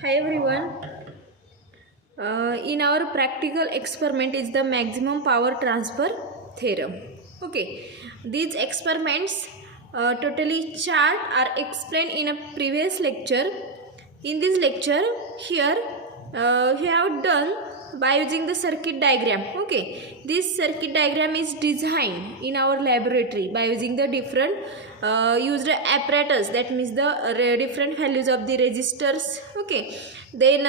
Hi everyone. In our practical experiment is the maximum power transfer theorem. Okay, these experiments totally chart are explained in a previous lecture. In this lecture, here we have done by using the circuit diagram. Okay, this circuit diagram is designed in our laboratory by using the different used apparatus, that means the different values of the resistors. Okay, then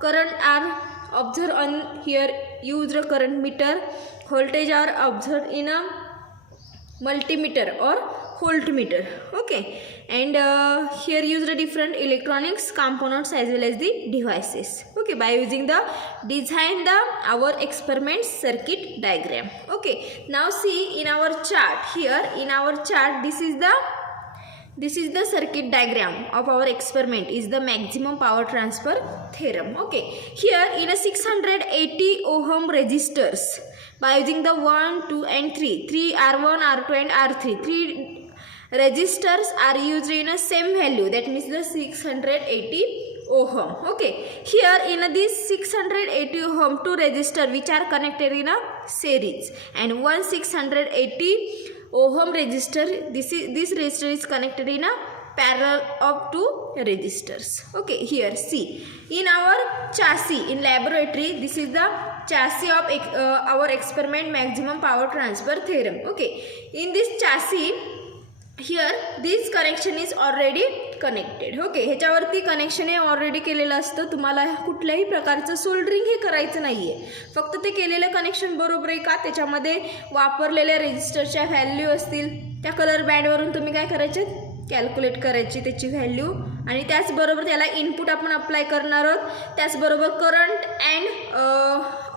current are observed on here used current meter, voltage are observed in a multimeter or voltmeter. Okay, and here used different electronics components as well as the devices. Okay, by using the design the our experiment circuit diagram. Okay, now see in our chart, here in our chart this is the circuit diagram of our experiment is the maximum power transfer theorem. Okay, here in a 680 ohm resistors by using the 1, 2 and 3 R1, R2 and R3, 3 resistors are used in a same value, that means the 680 ohm. Okay, here in this 680 ohm 2 resistor which are connected in a series, and one 680 ohm resistor, this resistor is connected in a parallel of two resistors. Okay, here see in our chassis in laboratory, this is the chassis of our experiment maximum power transfer theorem. Okay, in this chassis here this connection is already connected. Okay, ह्याच्यावरती connection हे already केलेलं असतं. तुम्हाला कुठल्याही प्रकारचं soldering हे करायचं नाही आहे, फक्त ते केलेलं कनेक्शन बरोबर आहे का त्याच्यामध्ये वापरलेल्या रेजिस्टरच्या व्हॅल्यू असतील त्या कलर बँडवरून तुम्ही काय करायचे, कॅल्क्युलेट करायची त्याची व्हॅल्यू, आणि त्याचबरोबर त्याला इनपुट आपण अप्लाय करणार आहोत. त्याचबरोबर करंट अँड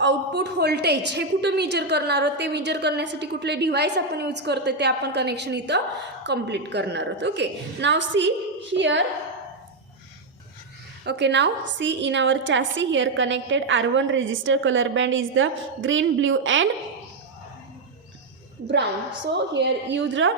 आउटपुट व्होल्टेज हे कुठं मेजर करणार आहोत, ते मेजर करण्यासाठी कुठले डिव्हाइस आपण यूज करतो ते आपण कनेक्शन इथं कंप्लीट करणार आहोत. Okay, now see here. Okay, now see in our chassis here connected R1 resistor, color band is the green, blue and brown. So here use the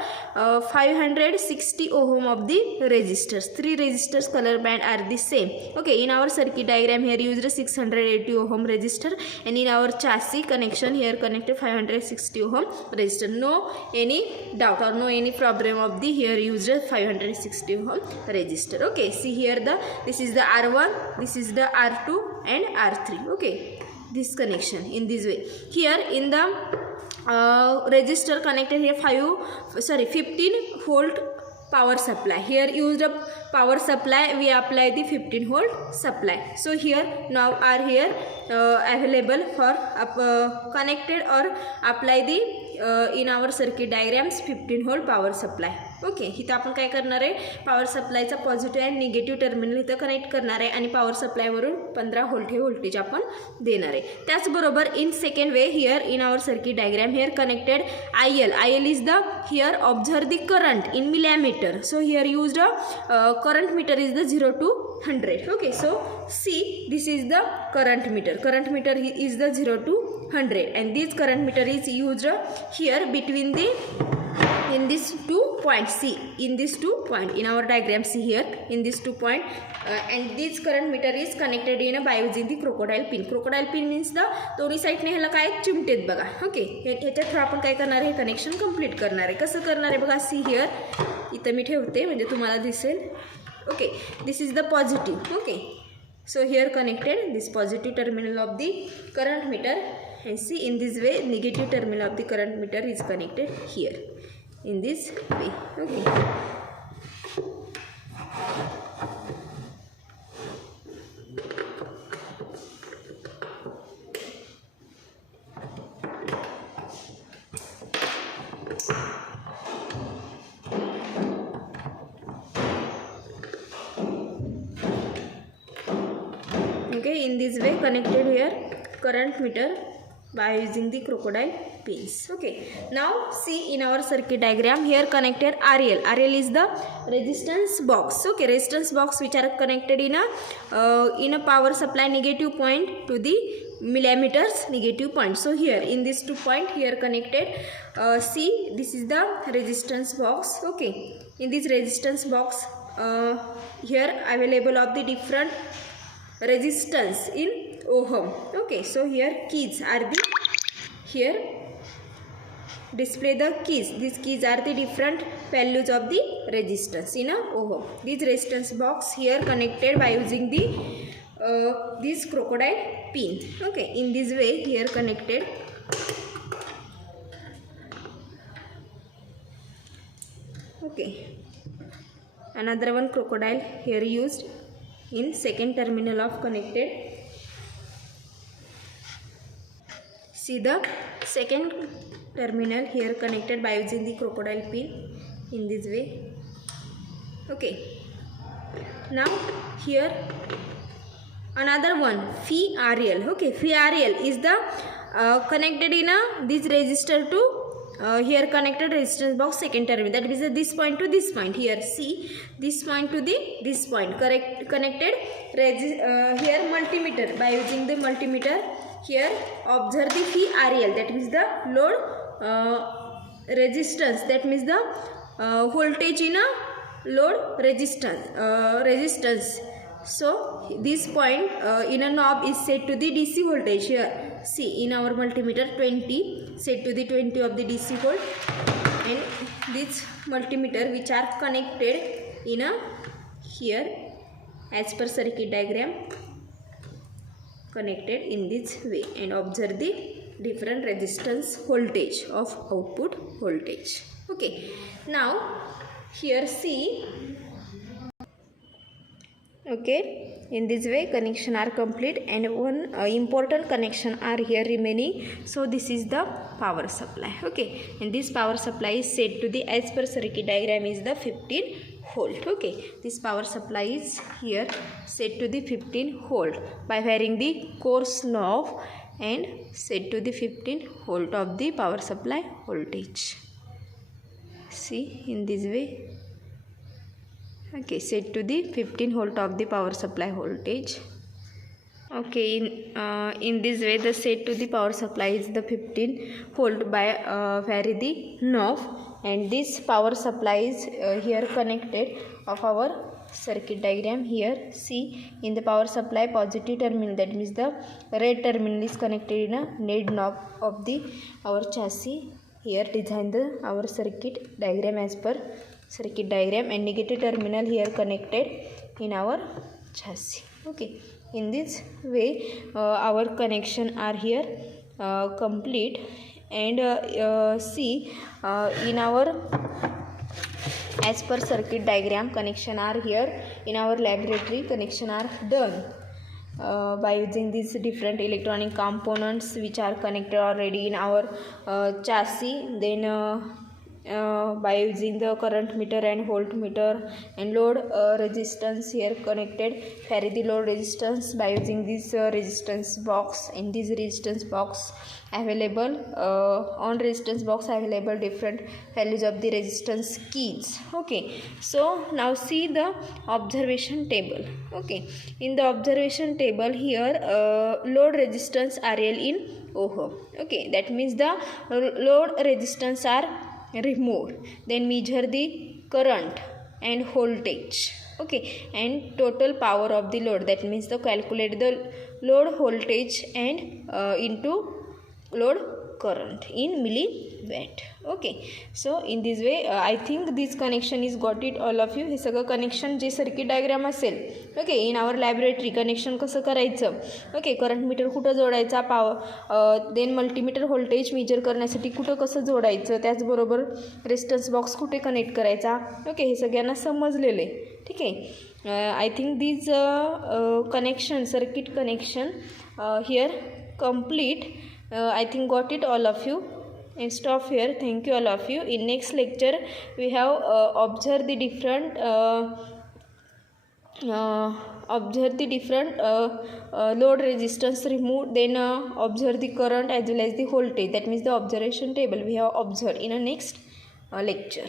560 ohm of the resistors. 3 resistors color band are the same. Okay, in our circuit diagram here used 680 ohm resistor, and in our chassis connection here connected 560 ohm resistor. No any doubt or no any problem of the here used 560 ohm resistor. Okay, see here this is the R1, this is the R2 and R3. Okay, this connection in this way. Here in the resistor connected here 15 volt power supply. Here used a power supply, we apply the 15 volt supply. So here now are here available for connected or apply the in our circuit diagrams 15 volt power supply. Okay, इथं आपण काय करणार आहे, power सप्लायचा positive आणि negative terminal इथं connect करणार आहे आणि पॉवर सप्लायवरून 15 व्होल्ट हे व्होल्टेज आपण देणार आहे. त्याचबरोबर in second way here in our circuit diagram here connected IL is the here observe the current in millimetre. So here used current meter is the 0 to 100. Okay, so see this is the current meter is the 0 to 100 and this current meter is used here between the in these 2 points. See in these 2 points in our diagram, see here in these 2 points and this current meter is connected in by using the crocodile pin. Crocodile pin means the दोन्ही साईडने ह्याला काय चिमटेत बघा. Okay, ह्याच्या through आपण काय करणार आहे, कनेक्शन कंप्लीट करणार आहे. कसं करणार आहे बघा, सी हिअर इथं मी ठेवते म्हणजे तुम्हाला दिसेल. Okay, this is the positive. Okay, so here connected this positive terminal of the current meter, and see in this way negative terminal of the current meter is connected here in this way. Okay, okay, in this way connected here current meter by using the crocodile pins. Okay, now see in our circuit diagram here connected RL is the resistance box. Okay, resistance box which are connected in a power supply negative point to the millimeters negative point. So here in this 2 point here connected, see this is the resistance box. Okay, in this resistance box here available of the different resistance in ohm. Okay, so here keys are the, here display the keys. These keys are the different values of the resistance in a ohm. This resistance box here connected by using the this crocodile pin. Okay, in this way here connected. Okay, another one crocodile here used in second terminal of connected. See the second terminal here connected by using the crocodile pin in this way. Okay, now here another one phi RL. Okay, phi RL is the connected in a this resistor to here connected resistance box second terminal, that means this point to this point. Here see this point to the this point connected here multimeter by using the multimeter. Here observe the phi RL, that means the load resistance, that means the voltage in a load resistance. So this point in a knob is set to the DC voltage. Here see in our multimeter 20 set to the 20 of the DC volt, and this multimeter which are connected in a here as per circuit diagram connected in this way, and observe the different resistance voltage of output voltage. Okay, now here see. Okay, in this way connection are complete, and one important connection are here remaining. So this is the power supply. Okay, and this power supply is set to the as per circuit diagram is the 15 volt. Okay, this power supply is here set to the 15 volt by varying the coarse knob and set to the 15 volt of the power supply voltage. See in this way. Okay, set to the 15 volt of the power supply voltage. Okay, in this way the set to the power supply is the 15 volt by vary the knob, and this power supply is here connected of our circuit diagram. Here see in the power supply positive terminal, that means the red terminal is connected in a lead knob of the our chassis. Here design the our circuit diagram as per circuit diagram, and negative terminal here connected in our chassis. Okay, in this way our connection are here complete, and see in our as per circuit diagram connection are here in our laboratory connection are done by using these different electronic components which are connected already in our chassis. Then by using the current meter and voltmeter and load resistance here connected, vary the load resistance by using this resistance box. In this resistance box available on resistance box available different values of the resistance keys. Okay, so now see the observation table. Okay, in the observation table here load resistance RL in ohm. Okay, that means the load resistance are removed. Then measure the current and voltage. Okay, and total power of the load, that means the calculate the load voltage and into load current in milliwatt. Okay, so in this way I think this connection is got it all of you. हे सगळं connection जे circuit diagram असेल, okay, in our laboratory connection कसं करायचं, okay, current meter कुठं जोडायचा, then multimeter voltage major करण्यासाठी कुठं कसं जोडायचं, त्याचबरोबर रेजिस्टन्स बॉक्स कुठे कनेक्ट करायचा, ओके, हे सगळ्यांना समजलेलं आहे. ठीक आहे. I think this connection circuit connection here complete. I think got it all of you, and stop here. Thank you all of you. In next lecture we have observed the different load resistance removed, then observe the current as well as the voltage, that means the observation table we have observed in a next lecture.